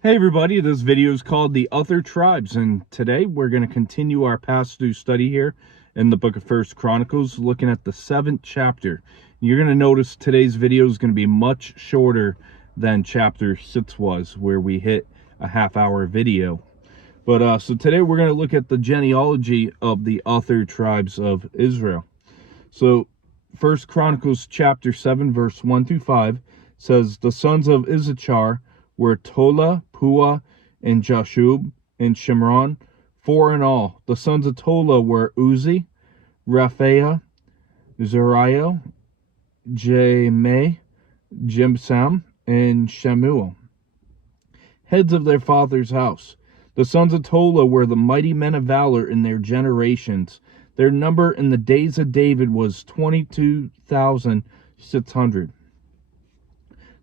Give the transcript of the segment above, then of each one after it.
Hey everybody, this video is called The Other Tribes, and today we're going to continue our pass-through study here in the book of First Chronicles, looking at the 7th chapter. You're going to notice today's video is going to be much shorter than chapter 6 was, where we hit a half-hour video. But so today we're going to look at the genealogy of the other tribes of Israel. So First Chronicles chapter 7 verse 1 through 5 says, the sons of Issachar were Tola, Pua, and Jashub, and Shimron, 4 in all. The sons of Tola were Uzi, Raphaiah, Zariah, Jemai, Jimsam, and Shemuel, heads of their father's house. The sons of Tola were the mighty men of valor in their generations. Their number in the days of David was 22,600.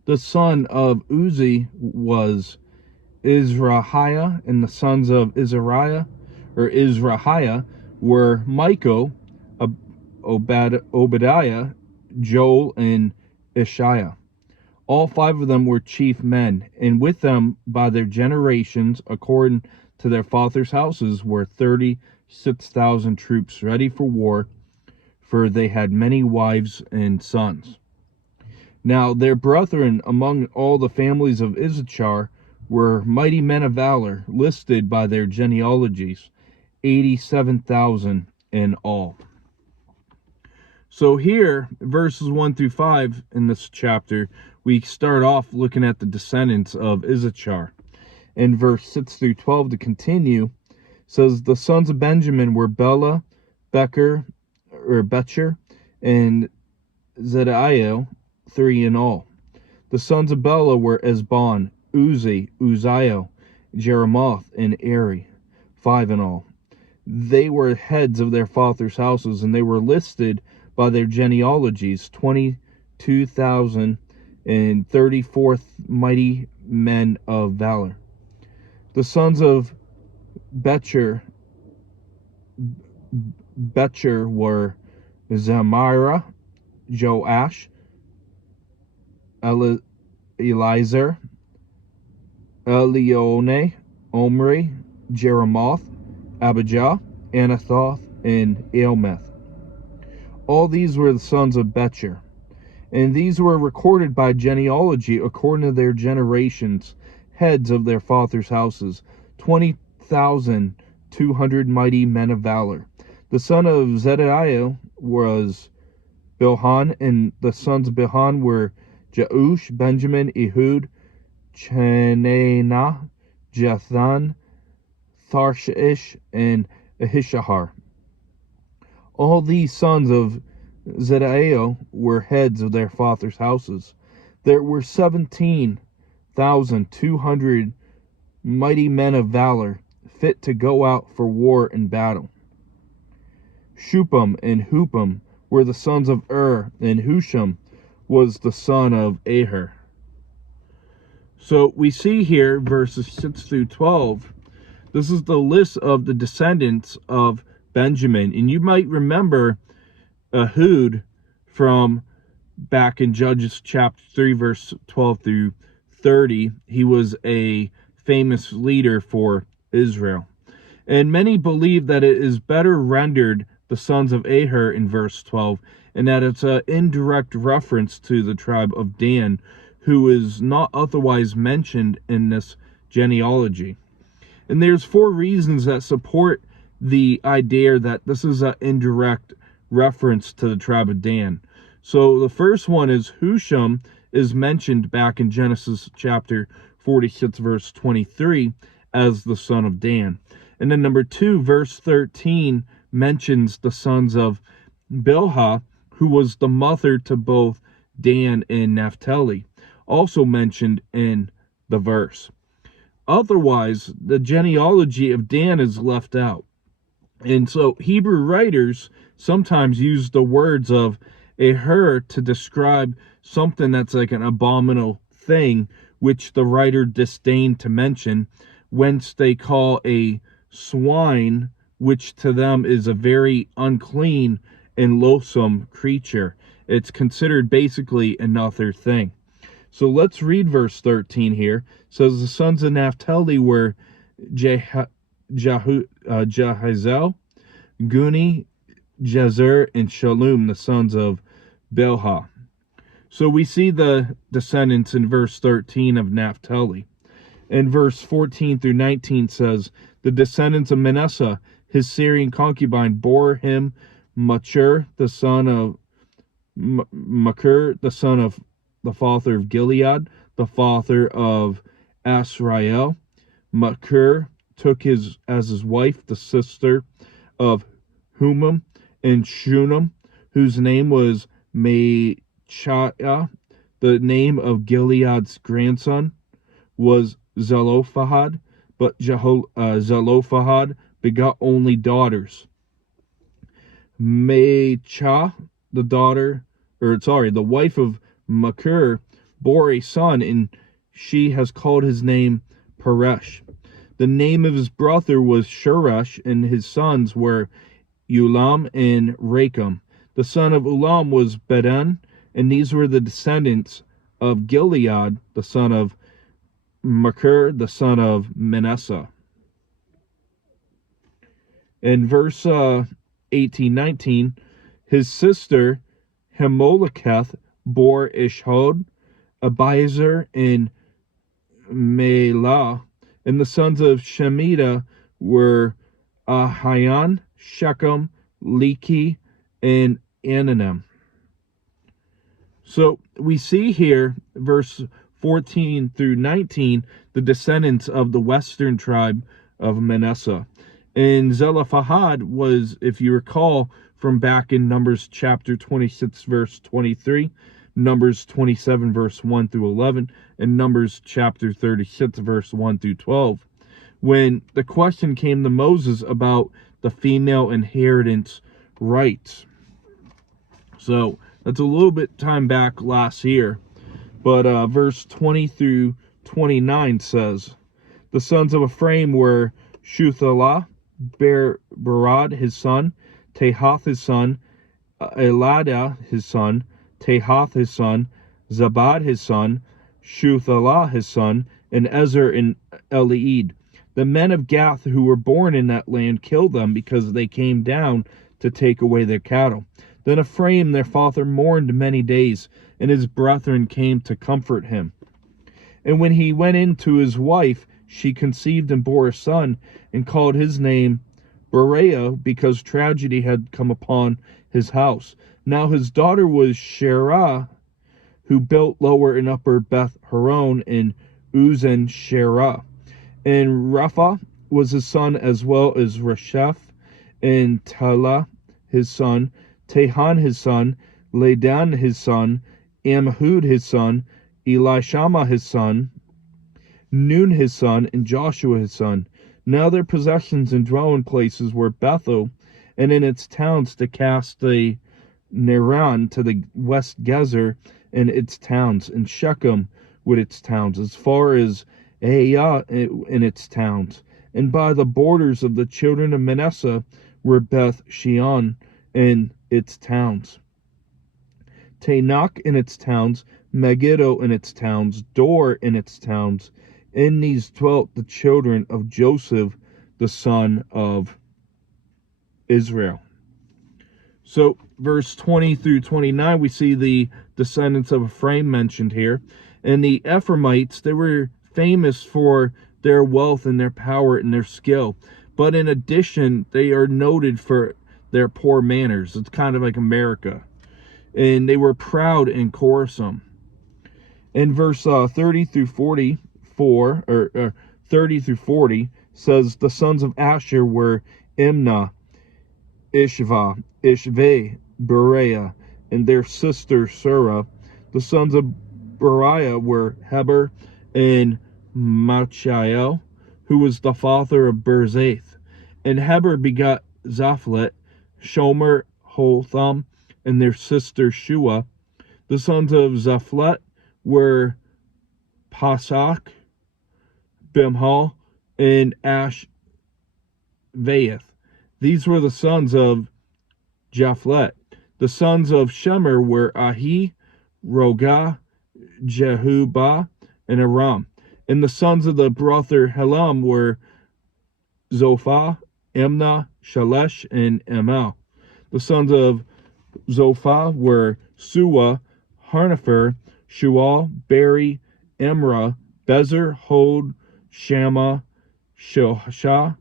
The son of Uzi was Izrahiah, and the sons of Izrahiah were Michael, Obadiah, Joel, and Ishiah. All 5 of them were chief men, and with them by their generations, according to their fathers' houses, were 36,000 troops ready for war, for they had many wives and sons. Now their brethren among all the families of Issachar were mighty men of valor, listed by their genealogies, 87,000 in all. So here, verses 1 through 5 in this chapter, we start off looking at the descendants of Issachar. In verse 6 through 12 to continue, says the sons of Benjamin were Bela, Becher, and Zediah, 3 in all. The sons of Bela were Esbon, Uzi, Uzziah, Jeremoth, and Eri, 5 in all. They were heads of their fathers' houses, and they were listed by their genealogies, 22,034 mighty men of valor. The sons of Becher were Zemira, Joash, Eliezer, Elione, Omri, Jeremoth, Abijah, Anathoth, and Aelmeth. All these were the sons of Becher, and these were recorded by genealogy according to their generations, heads of their fathers' houses, 20,200 mighty men of valor. The son of Zediah was Bilhan, and the sons of Bilhan were Jeush, Benjamin, Ehud, Chenaanah, Jethan, Tharshish, and Ahishahar. All these sons of Zediah were heads of their fathers' houses. There were 17,200 mighty men of valor, fit to go out for war and battle. Shupam and Hupam were the sons of and Husham was the son of Aher. So we see here, verses 6 through 12, this is the list of the descendants of Benjamin. And you might remember Ehud from back in Judges chapter 3, verse 12 through 30. He was a famous leader for Israel. And many believe that it is better rendered the sons of Aher in verse 12, and that it's an indirect reference to the tribe of Dan, who is not otherwise mentioned in this genealogy. And there's 4 reasons that support the idea that this is an indirect reference to the tribe of Dan. So the first one is Husham is mentioned back in Genesis chapter 46, verse 23, as the son of Dan. And then number 2, verse 13, mentions the sons of Bilhah, who was the mother to both Dan and Naphtali, also mentioned in the verse. Otherwise, the genealogy of Dan is left out. And so Hebrew writers sometimes use the words of Aher to describe something that's like an abominable thing, which the writer disdained to mention, whence they call a swine, which to them is a very unclean and loathsome creature. It's considered basically another thing. So let's read verse 13 here. It says the sons of Naphtali were Jahaziel, Guni, Jezer, and Shalom, the sons of Bilhah. So we see the descendants in verse 13 of Naphtali. And verse 14 through 19 says, the descendants of Manasseh, his Syrian concubine, bore him Machir, the son of Machir, the son of the father of Gilead, the father of Asriel. Machir took as his wife the sister of Humam and Shunem, whose name was Machiah. The name of Gilead's grandson was Zelophehad, but Zelophehad begot only daughters. Machiah, the wife of Machir, bore a son, and she has called his name Peresh. The name of his brother was Sheresh, and his sons were Ulam and Racham. The son of Ulam was Bedan, and these were the descendants of Gilead, the son of Machir, the son of Manasseh. In verse 18-19, his sister Hamoleketh bore Ishhod, Abiezer, and Melah, and the sons of Shemida were Ahian, Shechem, Lehi, and Ananem. So we see here, verse 14 through 19, the descendants of the western tribe of Manasseh. And Zelophehad was, if you recall, from back in Numbers chapter 26, verse 23, Numbers 27, verse 1 through 11, and Numbers chapter 36, verse 1 through 12, when the question came to Moses about the female inheritance rights. So that's a little bit time back last year. But verse 20 through 29 says, the sons of Ephraim were Shuthalah, Berad his son, Tehath his son, Eladah his son, Tehath his son, Zabad his son, Shuthalah his son, and Ezer and Eleed. The men of Gath who were born in that land killed them because they came down to take away their cattle. Then Ephraim their father mourned many days, and his brethren came to comfort him. And when he went in to his wife, she conceived and bore a son, and called his name Beriah, because tragedy had come upon his house. Now his daughter was Sherah, who built lower and upper Beth Horon in Uzen Sherah. And Rapha was his son, as well as Resheph, and Tala his son, Tehan his son, Ladan his son, Ammihud his son, Elishama his son, Nun his son, and Joshua his son. Now their possessions and dwelling places were Bethel, and in its towns to cast the Neran to the west Gezer and its towns, and Shechem with its towns, as far as Ahiyah and its towns. And by the borders of the children of Manasseh were Beth Shean and its towns, Tanakh and its towns, Megiddo and its towns, Dor and its towns. In these dwelt the children of Joseph, the son of Israel. So, verse 20 through 29, we see the descendants of Ephraim mentioned here. And the Ephraimites, they were famous for their wealth and their power and their skill. But in addition, they are noted for their poor manners. It's kind of like America. And they were proud and quarrelsome. In verse 30 through 44, or 30 through 40, says, the sons of Asher were Imnah, Ishva, Ishveh, Beriah, and their sister Surah. The sons of Beriah were Heber and Machiel, who was the father of Berzath. And Heber begot Zaphlet, Shomer, Hotham, and their sister Shua. The sons of Zaphlet were Pasach, Bimhal, and Ashvaeth. These were the sons of Japhlet. The sons of Shemer were Ahi, Rogah, Jehubah, and Aram. And the sons of the brother Helam were Zophah, Imnah, Shalesh, and Emel. The sons of Zophah were Suah, Harnefer, Shual, Beri, Emra, Bezer, Hod, Shammah, Shoshah,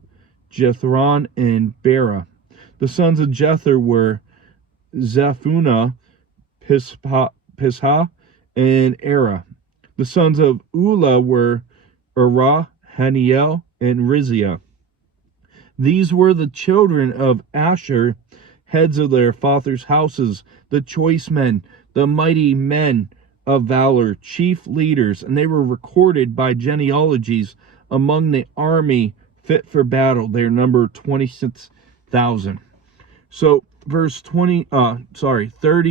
Jethron, and Bera. The sons of Jether were Zephunah, Pisha, and Era. The sons of Ulah were Erah, Haniel, and Rizia. These were the children of Asher, heads of their fathers' houses, the choice men, the mighty men of valor, chief leaders, and they were recorded by genealogies among the army fit for battle. They number 26,000. So verse 30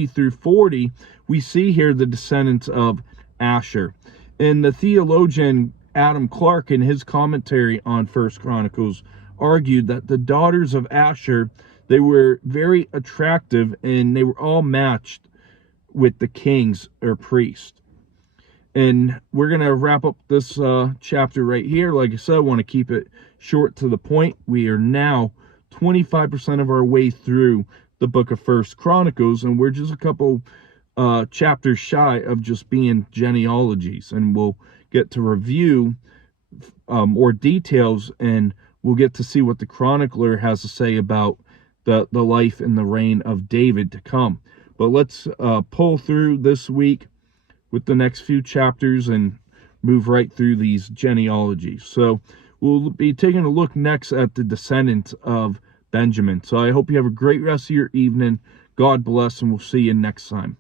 through 40, we see here the descendants of Asher. And the theologian Adam Clarke, in his commentary on First Chronicles, argued that the daughters of Asher, they were very attractive and they were all matched with the kings or priests. And we're going to wrap up this chapter right here. Like I said, I want to keep it short to the point. We are now 25% of our way through the book of First Chronicles, and we're just a couple chapters shy of just being genealogies. And we'll get to review more details, and we'll get to see what the chronicler has to say about the life and the reign of David to come. But let's pull through this week with the next few chapters and move right through these genealogies. So we'll be taking a look next at the descendants of Benjamin. So I hope you have a great rest of your evening. God bless, and we'll see you next time.